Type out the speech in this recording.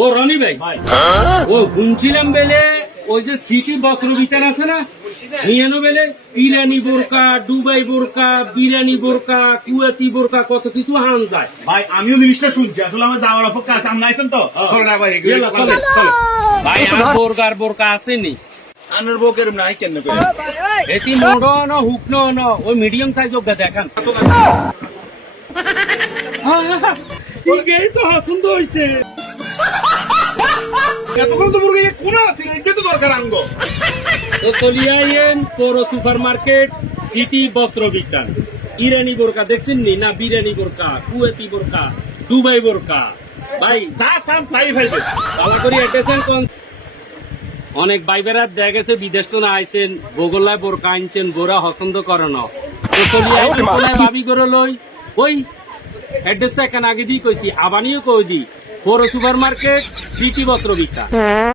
ও রনি ভাই, ও শুনছিলাম বেলে ওই যে সিটি বস্ত্র বিচার আছে না, নিয়ে বেলে ইরানি বোরকা, দুবাই বোরকা, বিরানি বোরকা, কুয়েতি বোরকা, কত কিছু হান যায়। ভাই আমিও জিনিসটা শুনছি, আসলে আমার যাওয়ার অপেক্ষা আছে। আপনি আইসেন তো চলো না ভাই, ইয়েলা, চলে। ভাই আর বোরকার বোরকা আসেনি, আনার বউ কেরম নাই কেন করে এটি মোড়ো ন হুকনো ন, ওই মিডিয়াম সাইজ অব্দা দেখান। এই তো পছন্দ হয়েছে। এতক্ষণ তো মুরগি কোন আছে এটা তো দরকার আঙ্গ। তো চলিয়ে আইয়েন পৌর সুপার মার্কেট, সিটি বস্ত্র বিজ্ঞান। ইরানি বোরকা দেখছেন নি না, বিরানি বোরকা, কুয়েতি বোরকা, দুবাই বোরকা। ভাই যা সাম তাই ভাইবে। তালা করি এটেছেন কোন অনেক বাইবেরা দেখা গেছে বিদেশ তো না আইছেন, বগলায় বোরকা আনছেন, বোরা পছন্দ করে না। তো চলিয়ে আইছেন ভাবি করে লই, ওই অ্যাড্রেসটা এখানে আগে দিয়ে কইছি, আবানিও কই দি, পৌর সুপার মার্কেট, সিটি বস্ত্র বিজ্ঞান।